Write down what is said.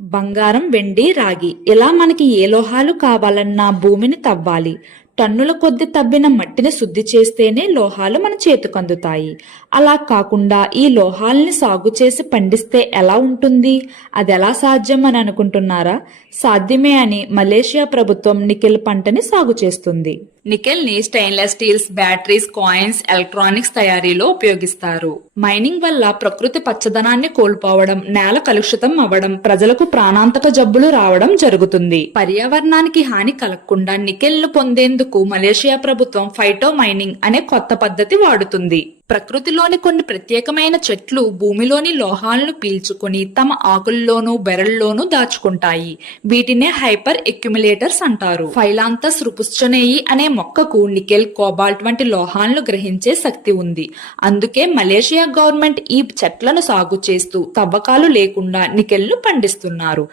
బంగారం, వెండి, రాగి ఇలా మనకి ఏ లోహాలు కావాలన్నా భూమిని తవ్వాలి. టన్నుల కొద్ది తవ్విన మట్టిని శుద్ధి చేస్తేనే లోహాలు మన చేతికందుతాయి. అలా కాకుండా ఈ లోహాల్ని సాగు చేసి పండిస్తే ఎలా ఉంటుంది? అదెలా సాధ్యం అని అనుకుంటున్నారా? సాధ్యమే అని మలేషియా ప్రభుత్వం నికెల్ పంటని సాగు చేస్తుంది. నికెల్ ని stainless steels, batteries, coins, electronics తయారీలో ఉపయోగిస్తారు. మైనింగ్ వల్ల ప్రకృతి పచ్చదనాన్ని కోల్పోవడం, నేల కలుషితం అవ్వడం, ప్రజలకు ప్రాణాంతక జబ్బులు రావడం జరుగుతుంది. పర్యావరణానికి హాని కలగకుండా నికెల్ ను పొందేందుకు మలేషియా ప్రభుత్వం ఫైటో మైనింగ్ అనే కొత్త పద్ధతి వాడుతుంది. ప్రకృతిలోని కొన్ని ప్రత్యేకమైన చెట్లు భూమిలోని లోహాలను పీల్చుకుని తమ ఆకుల్లోనూ బెరల్లోనూ దాచుకుంటాయి. వీటినే హైపర్ ఎక్యుములేటర్స్ అంటారు. ఫైలాంతస్ రుపుస్చనేయి అనే మొక్కకు నికెల్, కోబాల్ట్ వంటి లోహాలను గ్రహించే శక్తి ఉంది. అందుకే మలేషియా గవర్నమెంట్ ఈ చెట్లను సాగు చేస్తూ తవ్వకాలు లేకుండా నికెల్ ను పండిస్తున్నారు.